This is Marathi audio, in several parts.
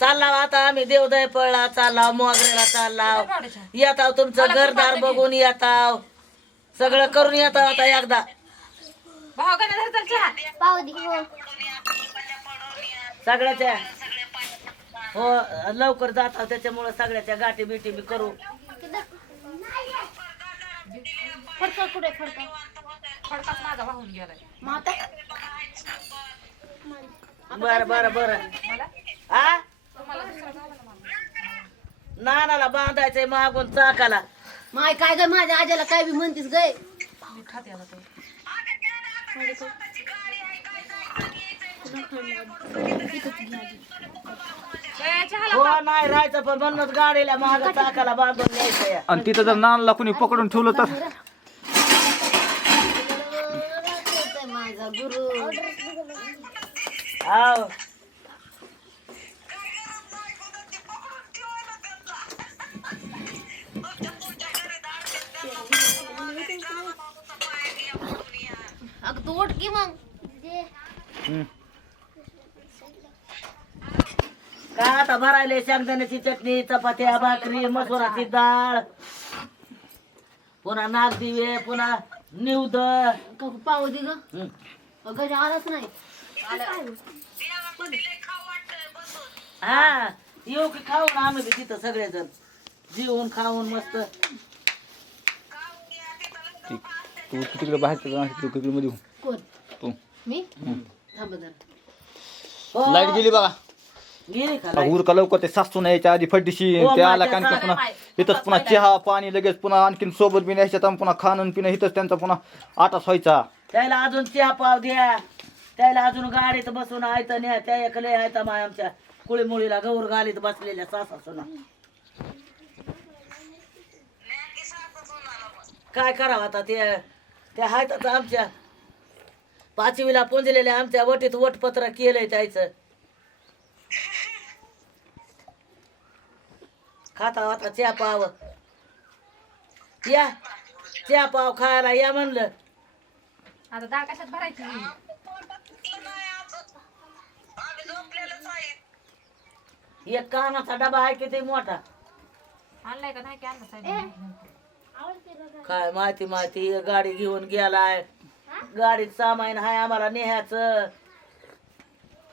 चाललाव आता आम्ही देवदय पळला चाललाव मोगरेला चाललाव येताव तुमचं घरदार बघून येताव सगळं करून येताव आता एकदा. भाऊ का नाही धरतात चहा. पाव दे हो. सगळ्याच्या हो लवकर जाताव त्याच्यामुळे सगळ्याच्या गाठी बिटी बी करू. फडका कुठे फडका फडकाच माझा वाहून गेलाय. मग आता बर बर बर. मला? आ तुम्हाला दुसरा झाला ना मला नानाला बांधायचंय मागून चाकाला. माय काय ग माझ्या आज्याला काय बी म्हणतीस गय हो नाही राहायचं पण म्हणूनच गाडीला माग चाकाला बांधून. आणि तिथं जर नानला कुणी पकडून ठेवलं तर? माझा गुरु. हाव. तू उठ की मग. काय आता भरायले शेंगदाण्याची चटणी चपात्या भाकरी मसुराची डाळ पुन्हा नागदिवे पुन्हा निवद का पाव दे ग हं. अगं आलाच नाही हा येऊ की खाऊन आम्ही बी तिथं सगळेजण जेवून खाऊन मस्त. तू तू तिकडे बाहेर तिकडे तिकडे मध्ये. कोण? तू. मी? थांब जरा. हो. लाइट गेली बघा. गेली का light? उरका लवकर ते सासून यायच्या आधी फटीशी हो, ते आला माझ्या का पुन्हा इथंच पुन्हा चहा पाणी लगेच पुन्हा आणखीन सोबत बी न्यायच्यात आणि पुन्हा खाणं पिणं इथंच त्यांचा पुन्हा आटाच व्हायचा. त्याला अजून चहा पाव द्या. त्याला अजून गाडीत बसून आयत न्या. त्या एक लय आयता माय आमच्या कुळीमुळीला गौर गालीत बसलेल्या सासा सुना काय करावं आता ते? त्या हायतात आमच्या पाचवीला पुंजलेल्या आमच्या वटीत वटपत्र केलंय त्याचं. खाता आता चहा पाव. या चहा पाव खायला या म्हणलं. आता डाळ कशात भरायची? एक कानाचा डबा आहे किती मोठा? आणलाय का नाही की आणलं साहेब? काय माहिती माहिती गाडी घेऊन गेलाय. गाडीत सामान हाय आम्हाला नेहाचं.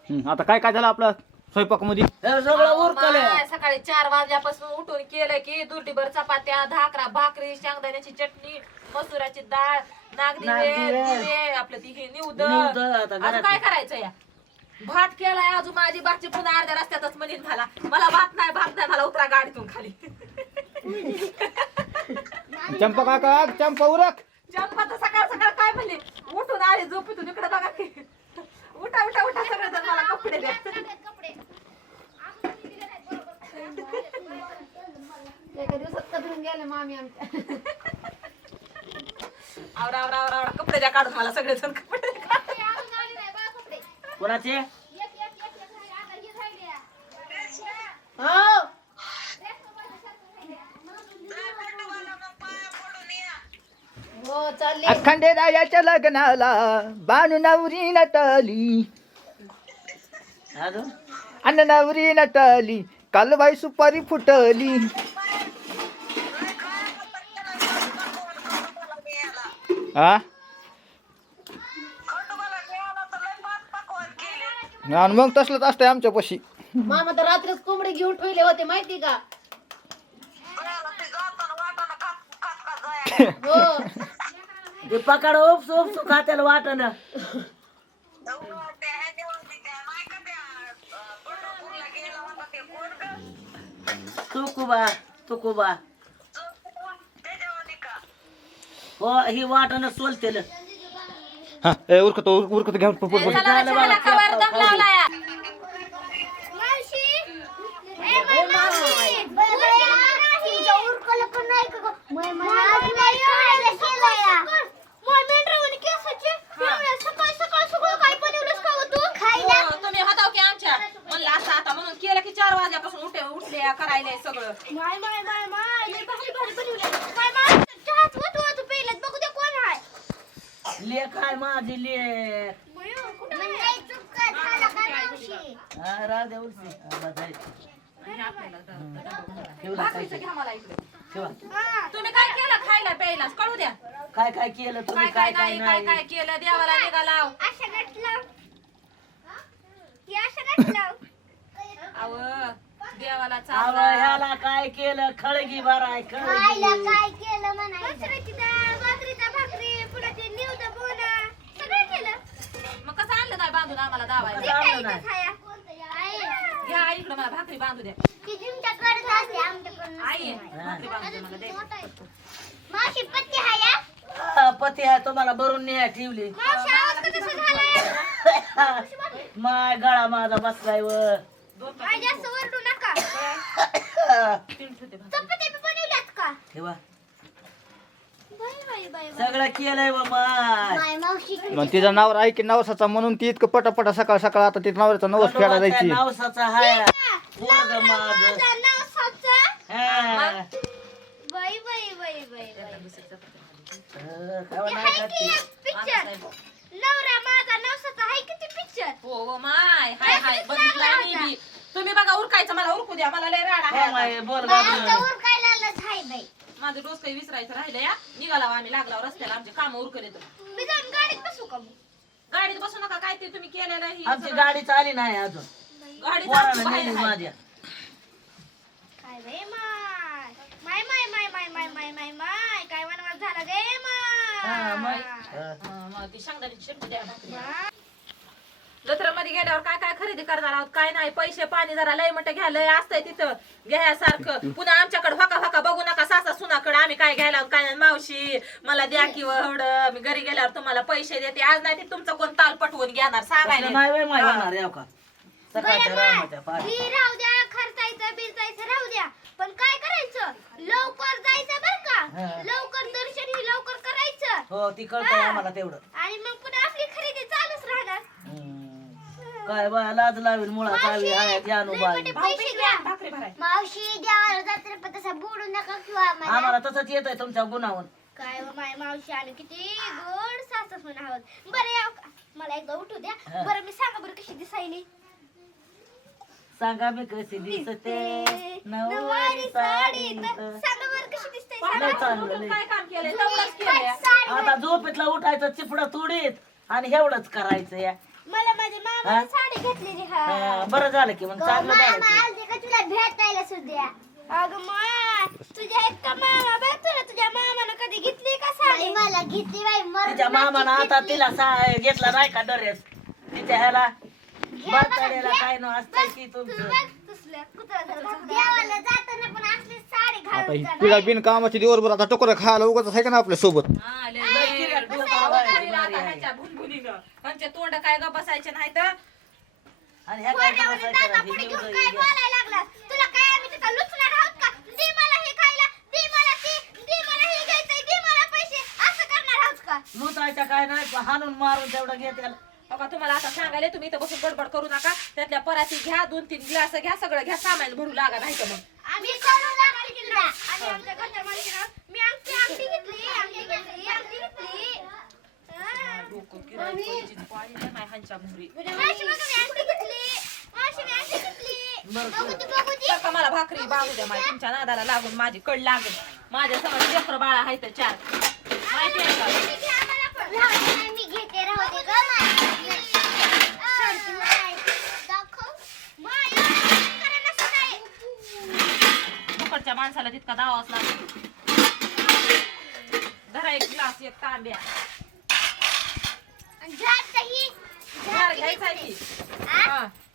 हम्म, आता काय काय झालं आपलं स्वयंपाकमध्ये हे सगळं उरकलंय. माय, सकाळी चार वाजल्यापासून उठून केलं की दुर्टीभर चपात्या भाकरा भाकरी शेंगदाण्याची चटणी मसुराची डाळ नागदिवे नागदिवे. दिवे आपलं ती हे निवद. निवद आता घरात. काय करायचं या? भात केलाय अजून माझी बाची पुन्हा अर्ध्या रस्त्यातच म्हणीन मला. मला भात नाही भात नाही मला उतरा गाडीतून खाली. चंपा काका चंपा उरक. चंपा तर सकाळ सकाळ काय म्हणली? उठून आली झोपेतून इकडे बघा की. उठा उठा उठा सगळे जण मला कपडे द्या. एका दिवसात कधून गेले मामी आमच्या. आवरा आवरा आवरा आवरा. कपडे द्या काढून मला सगळे जण कपडे द्या. कोणाचे हो हो चालले अखंडे रायाच्या लग्नाला बानू नवरी नटली. अजून अन्न नवरी नटली कालबाई सुपारी फुटली. हा आणि मग तसलंच असतंय आमच्या पशी. मामा तर रात्रीच कोंबडे घेऊन ठेवले होते माहिती का? हो. ते पकड उपसू उपसू खात्याला वाटण तुकुबा तुकुबा. हो ही वाटण सोलतेल हा ए, उरकतो उरकतो घ्या पट- पट- पट. चला रे, चहाला खबर दम लावला काय तुम्ही काय केलं खायला प्यायला कळू द्या. काय काय केलं तुम्ही? काय काय काय काय केलं? द्यावाला निघाला असं गट अव देवाला चालला ह्याला काय केलं? खळगी भराय खळगी. काय केलं म्हणायचं? मग कसं आणलं नाही बांधून आम्हाला दावायला कसं आणलं नाही? खाया. घ्या इकडं मला भाकरी बांधू द्या. आई भाकरी बांधू दे मला दे. मावशी पत्ती हाया हा, पती आहे तुम्हाला भरून न्या ठेवली. मावशी आवाज का तसा झालाय? माय गळा माझा बसलाय व. काय जास्त बी बनवल्यात का ठेवा. सगळं केलंय व माय माय मावशी मग तिचा नावर आहे की नवसाचा म्हणून ती इतकं पटापटा सकाळ सकाळ आता तिच्या नवऱ्याचा नवस फेडा जायची. नावसाचा हाय. पोरग माझ माझा नाव साचा हा. ते हाय की पिक्चर नवरा माझा नवसाचा हाय की ते पिक्चर हो हो माय हाय हाय. बघितलाय मी बी. तुम्ही बघा उरकायचं मला उरकू द्या. मला लय राडा हो आहे माय बोल आमचं बाबू उरकायला आलंच हाय बाई. माझं डोस काही विसरायचं राहिलं या निघाला आम्ही लागला रस्त्याला आमचे काम उरकले तर मी जाऊन गाडीत बसू का मग? गाडीत बसू नका काय ते तुम्ही केलेलं ही आमची गाडी चाली नाही अजून. गाडीत पोराला आमची बाहेर नेली आहे. माझ्या. काय बाई माय? माय माय माय माय माय माय माय माय. काय वनवास झाला गे हा, माय? मग. हा. हा, मग ती शेंगदाण्याची शेपटी द्या. भाकरी. जत्रेमध्ये गेल्यावर काय काय खरेदी करणार आहोत काय नाही पैसे पाणी जरा लय मोठं घ्या लय असतंय तिथं घ्यासारखं पुन्हा आमच्याकडे फाका फाका बघू नका सासा सुनाकडे आम्ही काय घ्यायला आहोत, काय नाही. मावशी मला द्या किंवा एवढं मी घरी गेल्यावर तुम्हाला पैसे देते. आज नाही ते तुमचं कोण ताल पटवून घेणार सांगायला. नाही वय माय होणार याव का? सकाळच्या रामाच्या ती पारी राहू द्या खर्चायचं बिरचायचं राहू द्या. पण काय करायचं? लवकर जायचं बर का. लवकर दर्शन ही लवकर करायचं. हो ती कळतंय आम्हाला तेवढं. आणि मग पुन्हा आपली खरेदी चालूच राहणार. हम्म. काय बा लाज लावेल मुळा हाय पैसे भाकरी मावशी पण तसा बुडू नका किंवा आम्हाला. तसंच येत आहे तुमच्या गुणाहून. काय व माय मावशी आणि किती गोड म्हणून आहोत. बरं या मला एकदा उठू द्या. हा. बरं मी सांगा बरं कशी दिसायली. सांगा मी कशी दिसते. नऊवारी नऊवारी सांगा बरं कशी दिसते. लय चांगलं लय. काय काम केलंय? तेवढंच केलंय. आता झोपेतला उठायचं चिपड तुडीत आणि एवढंच करायचं या. मला माझ्या हा? मामाने साडी घेतलेली हा. हा, बरं झालं की मग चांगलं झालं की. आलते का तुला भेटायला सुद्धा अगं मा तुझ्या एक मामा बघ तुला तुझ्या मामानं कधी घेतली का साडी? मला घेतली बाई तिच्या मामानं आता तिला सा घेतला नाही का ड्रेस? तिच्या ह्याला बारकाड्याला काय न असतंय की तुमचं? देवाला जाताना पण असली साडी आता ही घालून पिढा बिन कामाची दिवसभर आता टोकर खायला उगाच आहे का ना आपल्यासोबत हा, लय- लय लय किरक डोकं डोकं वळवलं आहे, आता भारी आहे. ह्याच्या ह्यांचे तोंड काय ग बसायचे नाही तर? आणि ह्या काय दादा पुढे घेऊन काय ही घ्या. बोलायला लागला? तुला काय आम्ही तिथं लुचणार आहोत का? दे मला हे खायला दे मला ते दे मला हे घ्यायचंय दे मला पैसे. असं करणार आहोत का? लुटायच्या काय नाही पण हाणून मारून तेवढं घेते बघा तुम्हाला आता सांगायला तुम्ही इथं बसून गडबड करू नका. त्यातल्या पराती घ्या दोन तीन ग्लास घ्या सगळं घ्या सामान भरू लागा नाही तर मग. आम्ही करू लागलो तिला आणि आमच्या घरच्या मालकीनं मी आमची आमटी घेतली आमटी घेतली आमटी घेतली. डोकं नाही माय घरी मला भाकरी बागू द्या माय तुमच्या नादाला लागून माझी कड लागेल माझ्यासमोर बाळा आहे तर चार माणसाला तितका दावा असला घरा एक ग्लास एक तांब्या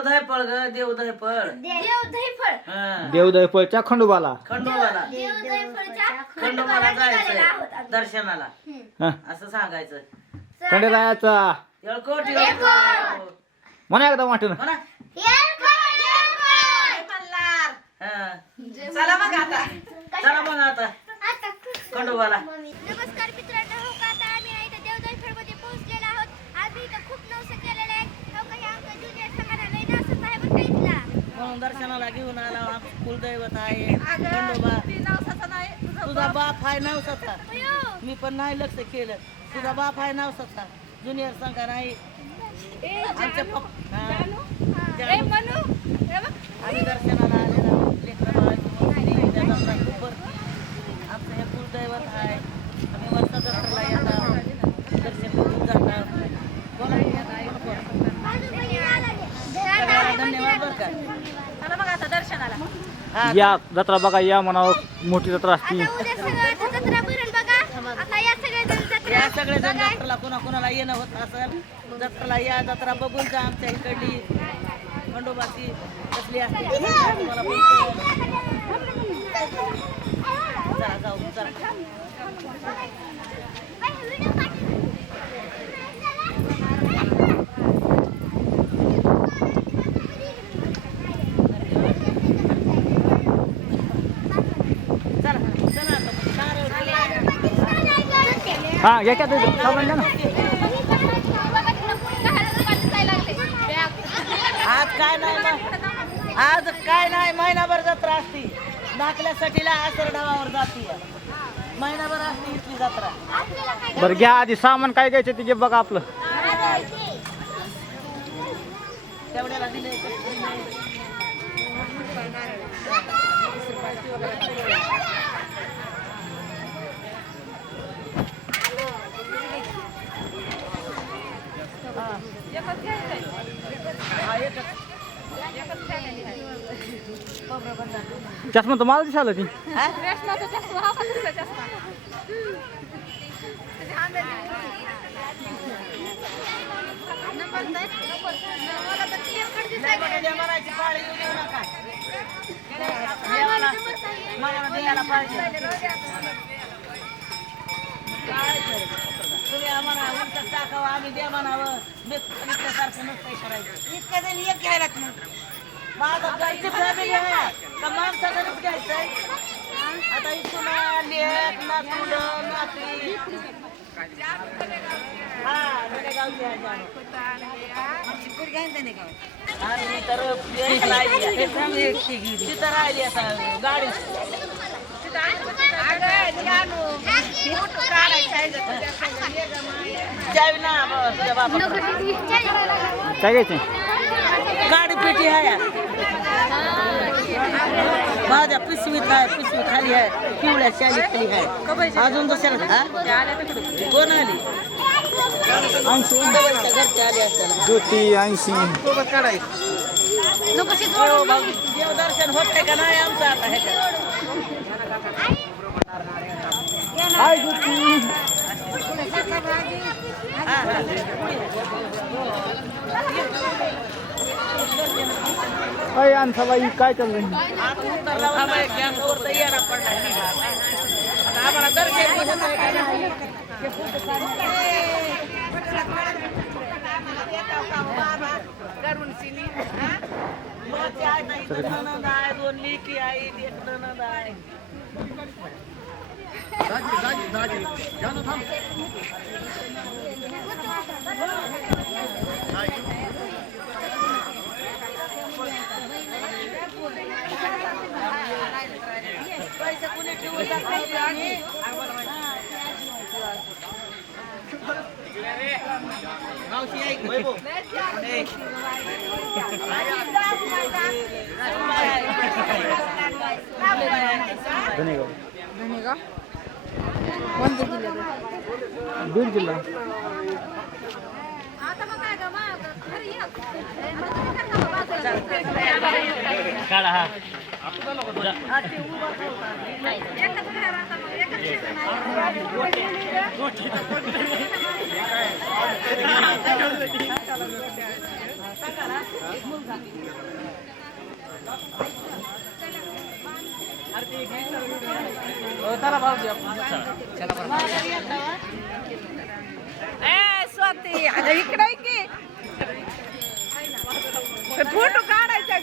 देवधयफळ ग देवधयफळ देवदहीफळ हा. देवदयफळच्या खंडोबाला. खंडोबाला. खंडोबाला निघालेला जायचंय. दर्शनाला. हा, असं सांगायचं. खंडेरायाचा. येळकोट येळकोट. म्हणा एकदा वाटून. चला मग आता. चला मग आता. आता. खंडोबाला. नमस्कार. म्हणून दर्शनाला घेऊन आला कुलदैवत आहे. तुझं बाप आहे नवसाचा. मी पण नाही लक्ष केलं. तुझा बाप आहे नवसाचा. ज्युनियर संघ नाही. आमच्या हा. आम्ही दर्शनाला आलेला आमचं हे कुलदैवत आहे. आम्ही वर्षा दसऱ्याला येतात दर्शन करून जातात बोला की आता, बोला. सगळ्याला धन्यवाद बरं का चला मग आता दर्शनाला हा, या जत्रा बघा या म्हणावं मोठी जत्रा असती. आता उद्या सगळं आता जत्रा भरून बघा. आता या सगळेजण जत्रा जत्रेला कोणा कोणाला येणं होत असेल जत्रेला या जत्रा बघून जा आमच्या इकडली. खंडोबाची कसली असते तुम्हाला पण चला जाऊ चला चला चला आता मग. नारळ हा ना. आज काय नाही आज काय नाही महिनाभर जत्रा असती. नाकल्यासाठीला आसरडावावर जाती. महिनाभर असते इथली जत्रा. बरं घ्या आधी सामान काय घ्यायचं ते घे बघा आपलं. तेवढ्याला दिले एकच घ्यायचंय हा एकच चष्मा तर मला दिसायला ती. हा? मला द्यायला पाहिजे. तुम्ही आम्हाला टाकावं आम्ही द्या म्हणावं. मी इतक्यासारखं नसतंय करायचं. इतक्या जणी एक घ्यायलाच मग? माझं घरची फॅमिली आहे. का माणसा घरीच घ्यायचंय. आता इथून लेख नातुलं नाती. हा आहे तर राहिली. तिथं राहिली आता गाडी चावी ना बाबा, तुझ्या बापाकडे. काय घ्यायचं? गाडी पेटी आहे. माझ्या पिशवीत आहे पिशवी खाली आहे पिवळ्या शाली खाली आहे. अजून दुसऱ्या हा? कोण आली? अंशुबाईच्या घरचे आले असताना. ज्योती ऐंशी. हो, भाऊजी, देवदर्शन होतंय का नाही आमचं आता ह्याच्यात हाय ज्योती. अय बाई काय चाललंय दोन लेकी आहेत, एक नणंद आहे. पैसे कुणी ठेवून टाकायचे आणि मावशी ऐक वैभव. ऐक. धनेगाव बीड जिल्हा आता मग चला भाऊ स्वाती की. फोटो काढायचा